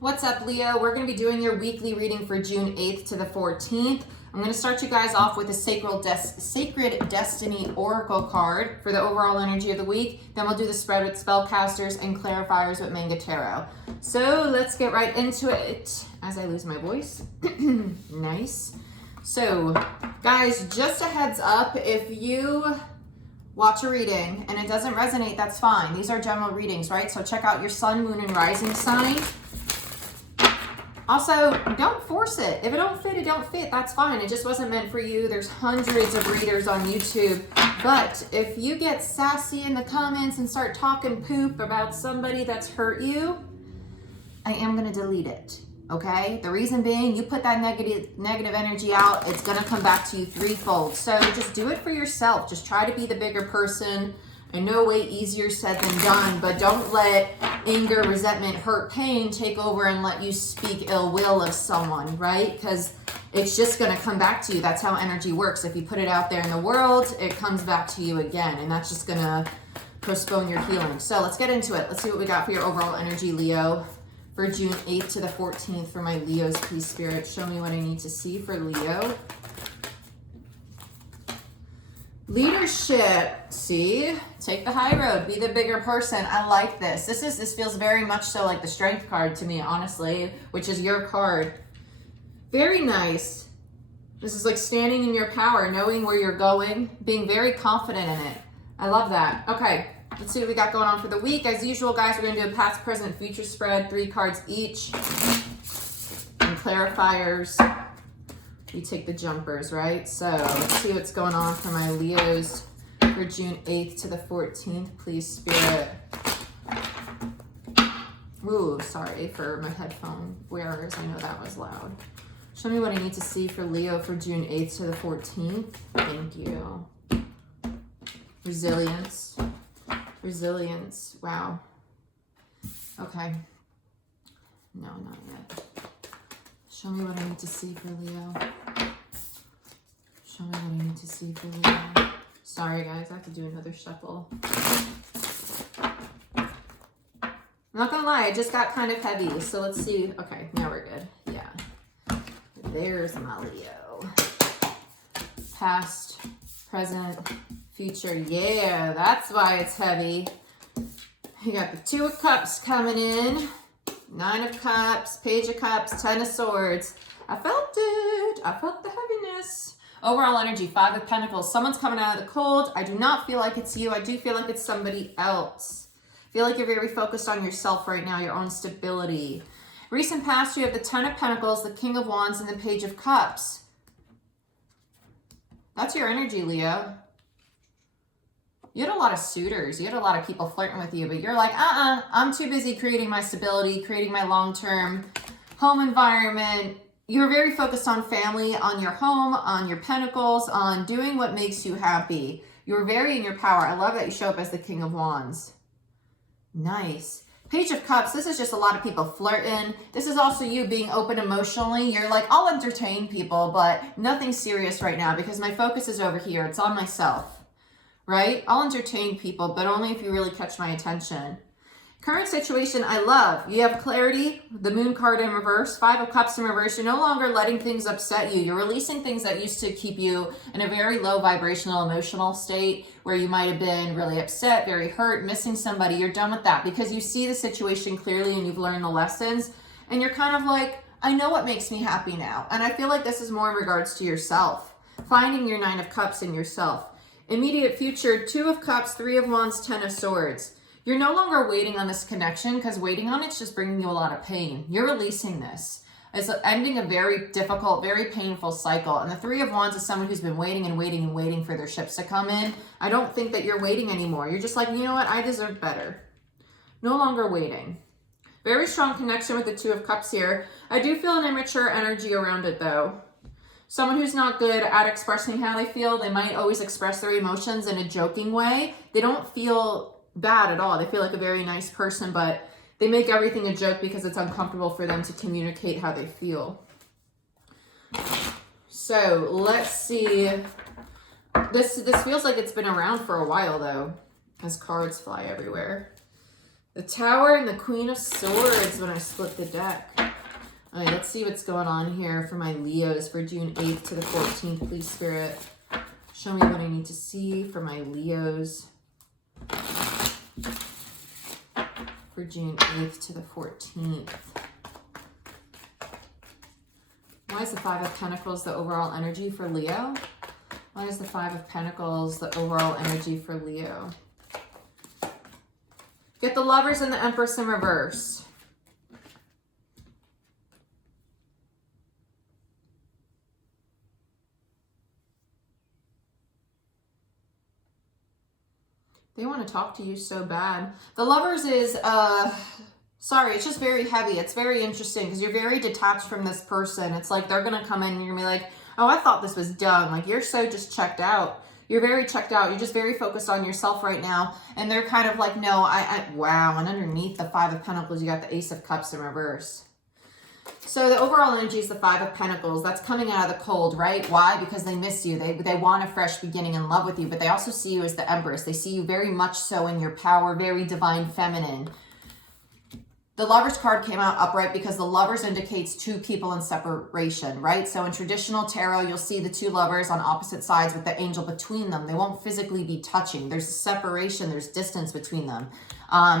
What's up, Leo? We're going to be doing your weekly reading for June 8th to the 14th. I'm going to start you guys off with a Sacred Destiny Oracle card for the overall energy of the week. Then we'll do the spread with spellcasters and clarifiers with Manga Tarot. So let's get right into it as I lose my voice. Nice. So, guys, just a heads up, if you watch a reading and it doesn't resonate, that's fine. These are general readings, right? So check out your sun, moon, and rising sign. Also, don't force it. If it don't fit, it don't fit. That's fine. It just wasn't meant for you. There's hundreds of readers on YouTube. But if you get sassy in the comments and start talking poop about somebody that's hurt you, I am going to delete it. Okay? The reason being, you put that negative energy out, it's going to come back to you threefold. So just do it for yourself. Just try to be the bigger person. I know way easier said than done, but don't let anger, resentment, hurt, pain take over and let you speak ill will of someone, right? Because it's just going to come back to you. That's how energy works. If you put it out there in the world, it comes back to you again, and that's just going to postpone your healing. So let's get into it. Let's see what we got for your overall energy, Leo, for June 8th to the 14th for my Leo's Peace Spirit. Show me what I need to see for Leo. Leadership, see, take the high road, be the bigger person. I like this. This feels very much so like the strength card to me, honestly, which is your card. Very nice. This is like standing in your power, knowing where you're going, being very confident in it. I love that. Okay, let's see what we got going on for the week. As usual, guys, we're gonna do a past, present, future spread, 3 cards each, and clarifiers. We take the jumpers, right? So let's see what's going on for my Leos for June 8th to the 14th. Please, Spirit. Ooh, sorry for my headphone wearers. I know that was loud. Show me what I need to see for Leo for June 8th to the 14th. Thank you. Resilience. Resilience. Wow. Okay. No, not yet. Show me what I need to see for Leo. Show me what I need to see for Leo. Sorry, guys. I have to do another shuffle. I'm not going to lie. It just got kind of heavy. So let's see. Okay, now we're good. Yeah. There's my Leo. Past, present, future. Yeah, that's why it's heavy. You got the 2 of Cups coming in. 9 of Cups, Page of Cups, 10 of Swords. I felt it. I felt the heaviness. Overall energy, 5 of Pentacles. Someone's coming out of the cold. I do not feel like it's you. I do feel like it's somebody else. I feel like you're very focused on yourself right now, your own stability. Recent past, you have the 10 of Pentacles, the King of Wands, and the Page of Cups. That's your energy, Leo. You had a lot of suitors. You had a lot of people flirting with you, but you're like, I'm too busy creating my stability, creating my long-term home environment. You're very focused on family, on your home, on your pentacles, on doing what makes you happy. You're very in your power. I love that you show up as the King of Wands. Nice. Page of Cups, this is just a lot of people flirting. This is also you being open emotionally. You're like, I'll entertain people, but nothing serious right now because my focus is over here. It's on myself. Right? I'll entertain people, but only if you really catch my attention. Current situation, I love. You have clarity, the Moon card in reverse, 5 of Cups in reverse. You're no longer letting things upset you. You're releasing things that used to keep you in a very low vibrational emotional state where you might have been really upset, very hurt, missing somebody. You're done with that because you see the situation clearly and you've learned the lessons. And you're kind of like, I know what makes me happy now. And I feel like this is more in regards to yourself. Finding your 9 of Cups in yourself. Immediate future, 2 of Cups, 3 of Wands, 10 of Swords. You're no longer waiting on this connection because waiting on it's just bringing you a lot of pain. You're releasing this. It's ending a very difficult, very painful cycle. And the 3 of Wands is someone who's been waiting and waiting and waiting for their ships to come in. I don't think that you're waiting anymore. You're just like, you know what? I deserve better. No longer waiting. Very strong connection with the 2 of Cups here. I do feel an immature energy around it though. Someone who's not good at expressing how they feel, they might always express their emotions in a joking way. They don't feel bad at all. They feel like a very nice person, but they make everything a joke because it's uncomfortable for them to communicate how they feel. So let's see. This feels like it's been around for a while though, as cards fly everywhere. The Tower and the Queen of Swords when I split the deck. All right, let's see what's going on here for my Leos for June 8th to the 14th. Please, Spirit, show me what I need to see for my Leos for June 8th to the 14th. Why is the Five of Pentacles the overall energy for Leo? Why is the Five of Pentacles the overall energy for Leo? Get the Lovers and the Empress in reverse. They want to talk to you so bad. The Lovers is, sorry, it's just very heavy. It's very interesting because you're very detached from this person. It's like they're going to come in and you're going to be like, oh, I thought this was done. Like, you're so just checked out. You're very checked out. You're just very focused on yourself right now. And they're kind of like, no, wow. And underneath the Five of Pentacles, you got the Ace of Cups in reverse. So the overall energy is the Five of Pentacles. That's coming out of the cold, right? Why? Because they miss you. They want a fresh beginning in love with you, but they also see you as the Empress. They see you very much so in your power, very divine feminine. The Lovers card came out upright because the Lovers indicates two people in separation, right? So in traditional tarot, you'll see the two lovers on opposite sides with the angel between them. They won't physically be touching. There's separation. There's distance between them.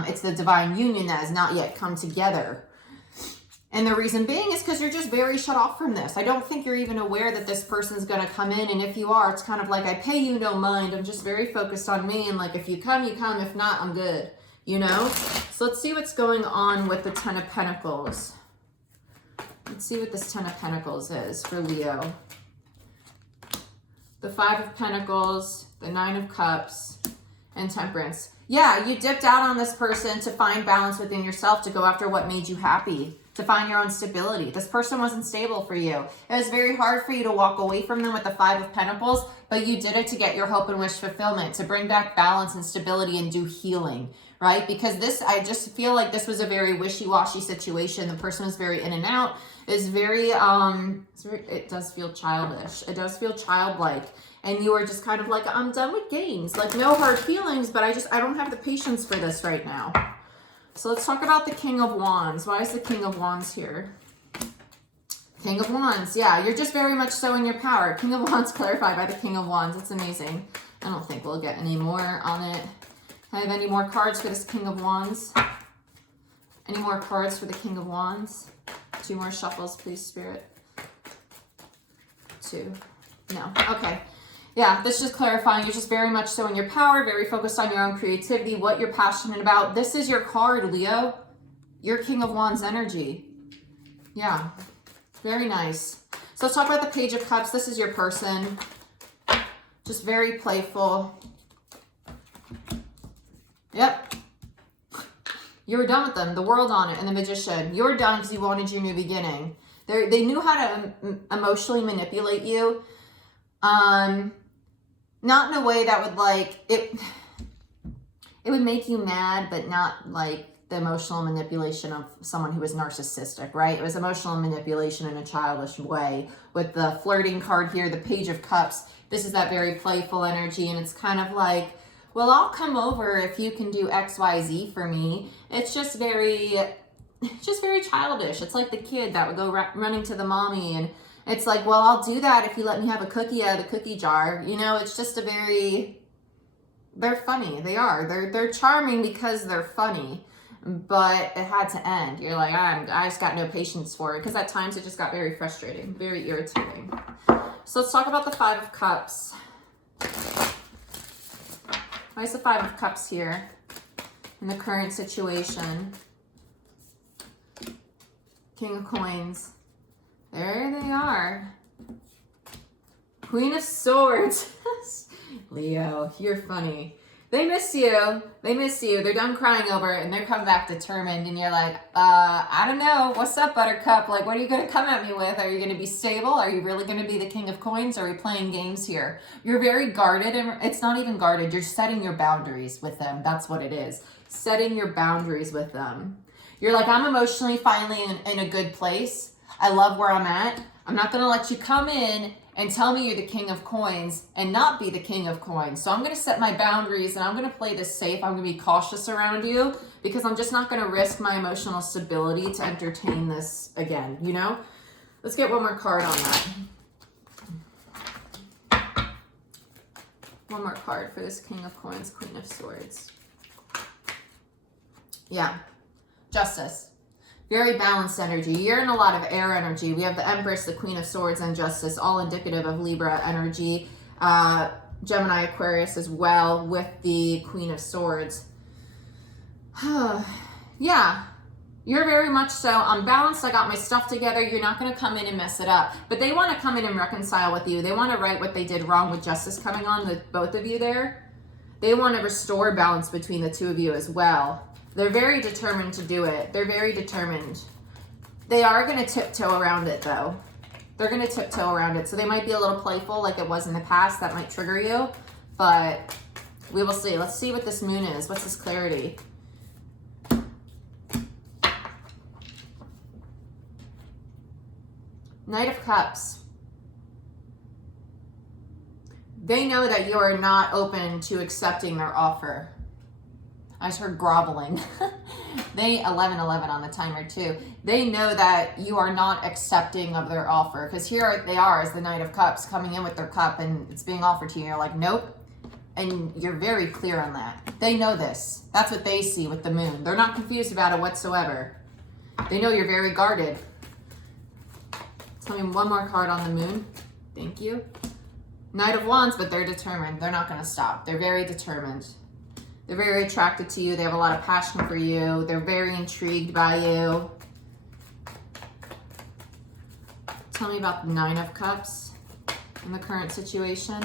It's the divine union that has not yet come together. And the reason being is because you're just very shut off from this. I don't think you're even aware that this person's going to come in. And if you are, it's kind of like, I pay you no mind. I'm just very focused on me. And like, if you come, you come. If not, I'm good. You know? So let's see what's going on with the Ten of Pentacles. Let's see what this Ten of Pentacles is for Leo. The Five of Pentacles, the Nine of Cups, and Temperance. Yeah, you dipped out on this person to find balance within yourself, to go after what made you happy, to find your own stability. This person wasn't stable for you. It was very hard for you to walk away from them with the Five of Pentacles, but you did it to get your hope and wish fulfillment, to bring back balance and stability and do healing, right? Because this, I just feel like this was a very wishy-washy situation. The person was very in and out. It's very, it does feel childish. It does feel childlike. And you are just kind of like, I'm done with games. Like, no hard feelings, but I don't have the patience for this right now. So let's talk about the King of Wands. Why is the King of Wands here? King of Wands. Yeah, you're just very much so in your power. King of Wands clarified by the King of Wands. It's amazing. I don't think we'll get any more on it. I have any more cards for this King of Wands? Any more cards for the King of Wands? 2 more shuffles, please, Spirit. 2. No. Okay. Yeah, this is just clarifying. You're just very much so in your power, very focused on your own creativity, what you're passionate about. This is your card, Leo. Your King of Wands energy. Yeah, very nice. So let's talk about the Page of Cups. This is your person. Just very playful. Yep. You were done with them. The World on it and the Magician. You were done because you wanted your new beginning. They knew how to emotionally manipulate you. Not in a way that would like, it would make you mad, but not like the emotional manipulation of someone who was narcissistic, right? It was emotional manipulation in a childish way. With the flirting card here, the Page of Cups, this is that very playful energy, and it's kind of like, well, I'll come over if you can do X, Y, Z for me. It's just very childish. It's like the kid that would go running to the mommy, and it's like, well, I'll do that if you let me have a cookie out of the cookie jar. You know, it's just a very, they're funny. They are. They're charming because they're funny, but it had to end. You're like, I just got no patience for it, because at times it just got very frustrating, very irritating. So let's talk about the Five of Cups. Why is the Five of Cups here in the current situation? King of Coins. There they are. Queen of Swords. Leo, you're funny. They miss you. They miss you. They're done crying over it, and they're coming back determined. And you're like, I don't know. What's up, Buttercup? Like, what are you going to come at me with? Are you going to be stable? Are you really going to be the King of Coins? Or are we playing games here? You're very guarded, and it's not even guarded. You're setting your boundaries with them. That's what it is. Setting your boundaries with them. You're like, I'm emotionally finally in a good place. I love where I'm at. I'm not going to let you come in and tell me you're the King of Coins and not be the King of Coins. So I'm going to set my boundaries, and I'm going to play this safe. I'm going to be cautious around you because I'm just not going to risk my emotional stability to entertain this again, you know? Let's get one more card on that. One more card for this King of Coins, Queen of Swords. Yeah, Justice. Very balanced energy. You're in a lot of air energy. We have the Empress, the Queen of Swords, and Justice, all indicative of Libra energy. Gemini, Aquarius as well with the Queen of Swords. Yeah, you're very much so unbalanced. I got my stuff together. You're not going to come in and mess it up. But they want to come in and reconcile with you. They want to right what they did wrong with Justice coming on with both of you there. They want to restore balance between the two of you as well. They're very determined to do it. They're very determined. They are going to tiptoe around it, though. They're going to tiptoe around it. So they might be a little playful like it was in the past. That might trigger you. But we will see. Let's see what this moon is. What's this clarity? Knight of Cups. They know that you are not open to accepting their offer. I just heard groveling. They 11:11 on the timer too. They know that you are not accepting of their offer, because here they are as the Knight of Cups coming in with their cup and it's being offered to you. You're like, nope. And you're very clear on that. They know this. That's what they see with the moon. They're not confused about it whatsoever. They know you're very guarded. Tell me one more card on the moon. Thank you. Knight of Wands, but they're determined. They're not going to stop. They're very determined. They're very attracted to you. They have a lot of passion for you. They're very intrigued by you. Tell me about the Nine of Cups in the current situation.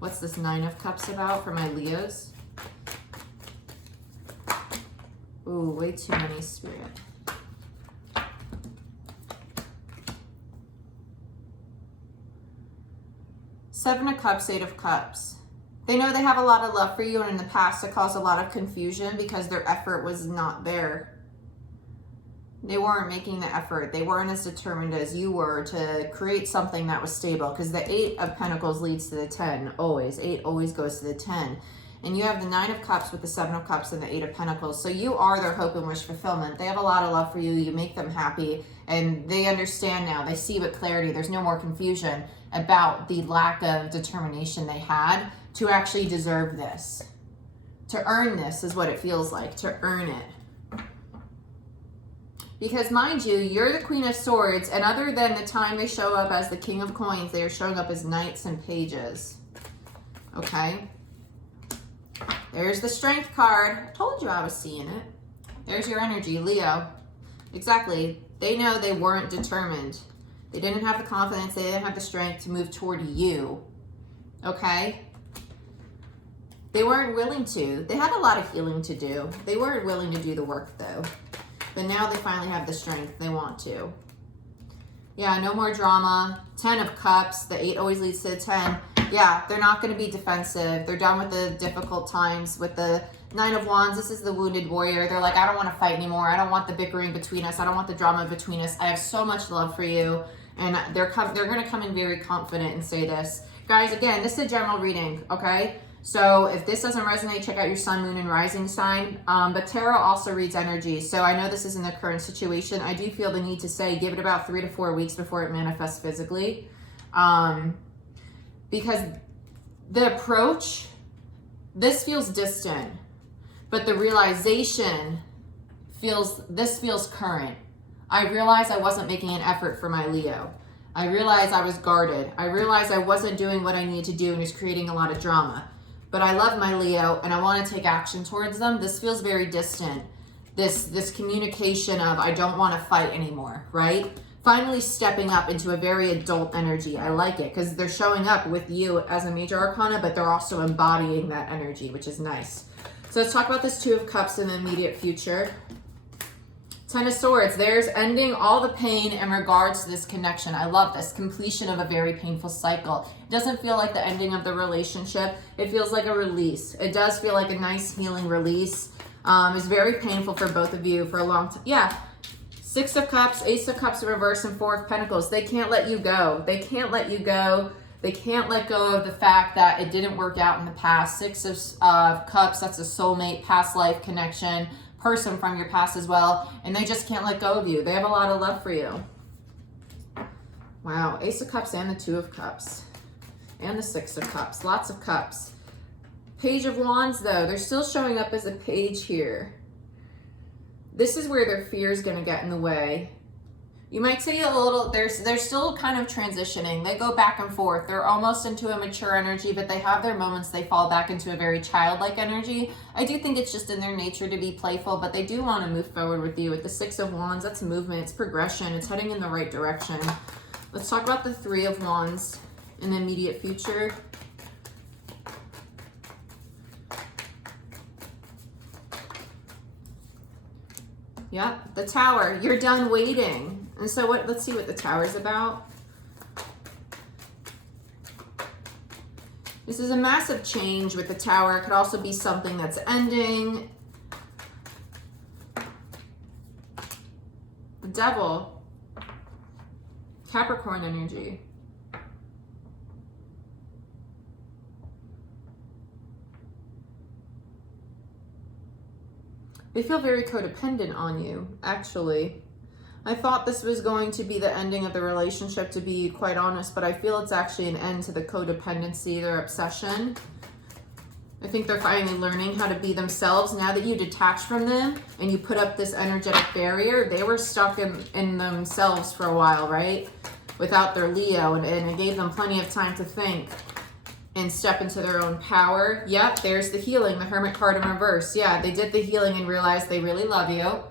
What's this Nine of Cups about for my Leos? Ooh, way too many, Spirit. Seven of Cups, Eight of Cups. They know they have a lot of love for you, and in the past it caused a lot of confusion because their effort was not there. They weren't making the effort. They weren't as determined as you were to create something that was stable, because the Eight of Pentacles leads to the 10, always. 8 always goes to the 10. And you have the Nine of Cups with the Seven of Cups and the Eight of Pentacles. So you are their hope and wish fulfillment. They have a lot of love for you. You make them happy, and they understand now. They see with clarity. There's no more confusion about the lack of determination they had to actually deserve this. To earn this is what it feels like, to earn it. Because mind you, you're the Queen of Swords, and other than the time they show up as the King of Coins, they are showing up as Knights and Pages. Okay? There's the Strength card. I told you I was seeing it. There's your energy, Leo. Exactly. They know they weren't determined. They didn't have the confidence, they didn't have the strength to move toward you. Okay? They weren't willing to. They had a lot of healing to do. They weren't willing to do the work though. But now they finally have the strength. They want to. Yeah, no more drama. 10 of Cups. The 8 always leads to the 10. Yeah, they're not going to be defensive. They're done with the difficult times. With the 9 of Wands, this is the wounded warrior. They're like, I don't want to fight anymore. I don't want the bickering between us. I don't want the drama between us. I have so much love for you. And they're going to come in very confident and say this. Guys, again, this is a general reading, okay? So if this doesn't resonate, check out your sun, moon, and rising sign. But tarot also reads energy. So I know this isn't the current situation. I do feel the need to say, give it about 3 to 4 weeks before it manifests physically. Because the approach, this feels distant. But the realization this feels current. I realized I wasn't making an effort for my Leo. I realized I was guarded. I realized I wasn't doing what I needed to do and was creating a lot of drama. But I love my Leo and I want to take action towards them. This feels very distant. This communication of I don't want to fight anymore, right? Finally stepping up into a very adult energy. I like it because they're showing up with you as a major arcana, but they're also embodying that energy, which is nice. So let's talk about this 2 of Cups in the immediate future. 10 of Swords, there's ending all the pain in regards to this connection. I love this, completion of a very painful cycle. It doesn't feel like the ending of the relationship. It feels like a release. It does feel like a nice healing release. It's very painful for both of you for a long time. Yeah, 6 of Cups, Ace of Cups in reverse, and 4 of Pentacles. They can't let you go. They can't let you go. They can't let go of the fact that it didn't work out in the past. 6 of Cups, that's a soulmate, past life connection, person from your past as well, and they just can't let go of you. They have a lot of love for you. Wow, Ace of Cups and the Two of Cups and the Six of Cups, lots of cups. Page of Wands though, they're still showing up as a page here. This is where their fear is going to get in the way. You might see a little, they're still kind of transitioning. They go back and forth. They're almost into a mature energy, but they have their moments they fall back into a very childlike energy. I do think it's just in their nature to be playful, but they do want to move forward with you. With the Six of Wands, that's movement, it's progression, it's heading in the right direction. Let's talk about the Three of Wands in the immediate future. Yep, the Tower. You're done waiting. And so let's see what the Tower is about. This is a massive change with the Tower. It could also be something that's ending. The Devil. Capricorn energy. They feel very codependent on you, actually. I thought this was going to be the ending of the relationship, to be quite honest, but I feel it's actually an end to the codependency, their obsession. I think they're finally learning how to be themselves. Now that you detach from them and you put up this energetic barrier, they were stuck in themselves for a while, right? Without their Leo, and it gave them plenty of time to think and step into their own power. Yep, there's the healing, the Hermit card in reverse. Yeah, they did the healing and realized they really love you,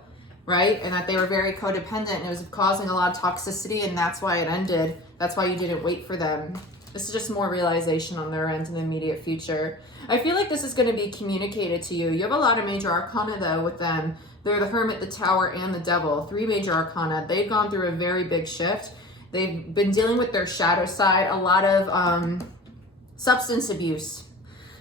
right? And that they were very codependent and it was causing a lot of toxicity, and that's why it ended. That's why you didn't wait for them. This is just more realization on their end in the immediate future. I feel like this is going to be communicated to you. You have a lot of major arcana though with them. They're the Hermit, the Tower, and the Devil. 3 major arcana. They've gone through a very big shift. They've been dealing with their shadow side, a lot of substance abuse.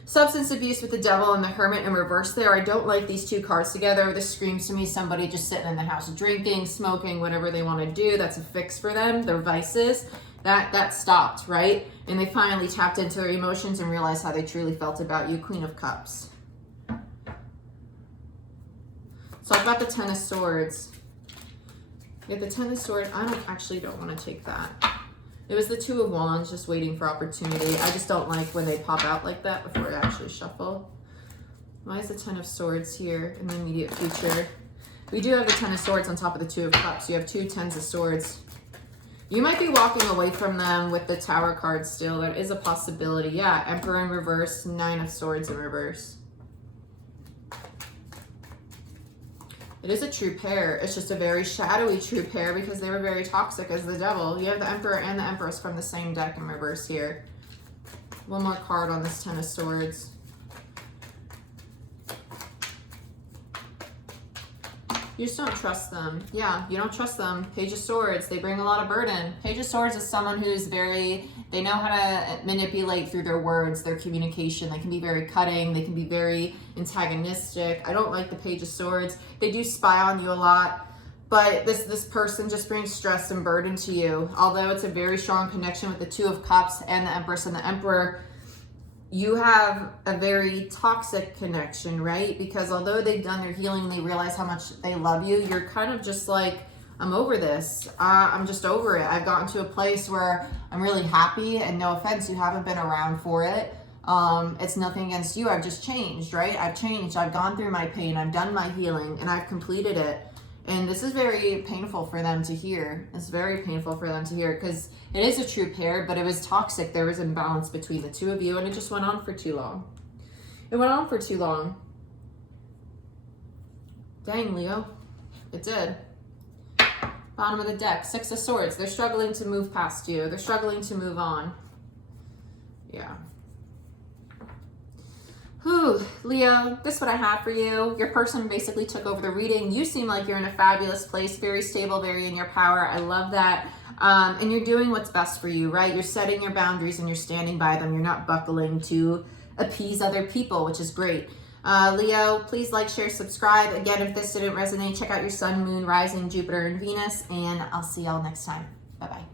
Substance abuse with the Devil and the Hermit in reverse there. I don't like these two cards together. This screams to me somebody just sitting in the house drinking, smoking, whatever they want to do. That's a fix for them. Their vices. That stopped, right? And they finally tapped into their emotions and realized how they truly felt about you. Queen of Cups. So I've got the Ten of Swords. You have the Ten of Swords. I don't want to take that. It was the Two of Wands, just waiting for opportunity. I just don't like when they pop out like that before I actually shuffle. Why is the Ten of Swords here in the immediate future? We do have the Ten of Swords on top of the Two of Cups. You have 2 Tens of Swords. You might be walking away from them with the Tower card still. That is a possibility. Yeah, Emperor in reverse, 9 of Swords in reverse. It is a true pair. It's just a very shadowy true pair because they were very toxic as the Devil. You have the Emperor and the Empress from the same deck in reverse here. One more card on this Ten of Swords. You just don't trust them. Yeah, you don't trust them. Page of Swords, they bring a lot of burden. Page of Swords is someone who's they know how to manipulate through their words, their communication. They can be very cutting. They can be very antagonistic. I don't like the Page of Swords. They do spy on you a lot, but this person just brings stress and burden to you. Although it's a very strong connection with the Two of Cups and the Empress and the Emperor, you have a very toxic connection, right? Because although they've done their healing, they realize how much they love you. You're kind of just like, I'm over this. I'm just over it. I've gotten to a place where I'm really happy, and no offense, you haven't been around for it. It's nothing against you. I've just changed, right? I've changed. I've gone through my pain. I've done my healing, and I've completed it. And this is very painful for them to hear. It's very painful for them to hear because it is a true pair, but it was toxic. There was imbalance between the two of you, and it just went on for too long. It went on for too long. Dang, Leo. It did. Bottom of the deck, Six of Swords. They're struggling to move past you. They're struggling to move on. Yeah. Whew, Leo, this is what I have for you. Your person basically took over the reading. You seem like you're in a fabulous place, very stable, very in your power. I love that. And you're doing what's best for you, right? You're setting your boundaries and you're standing by them. You're not buckling to appease other people, which is great. Leo, please like, share, subscribe. Again, if this didn't resonate, check out your sun, moon, rising, Jupiter, and Venus. And I'll see y'all next time. Bye-bye.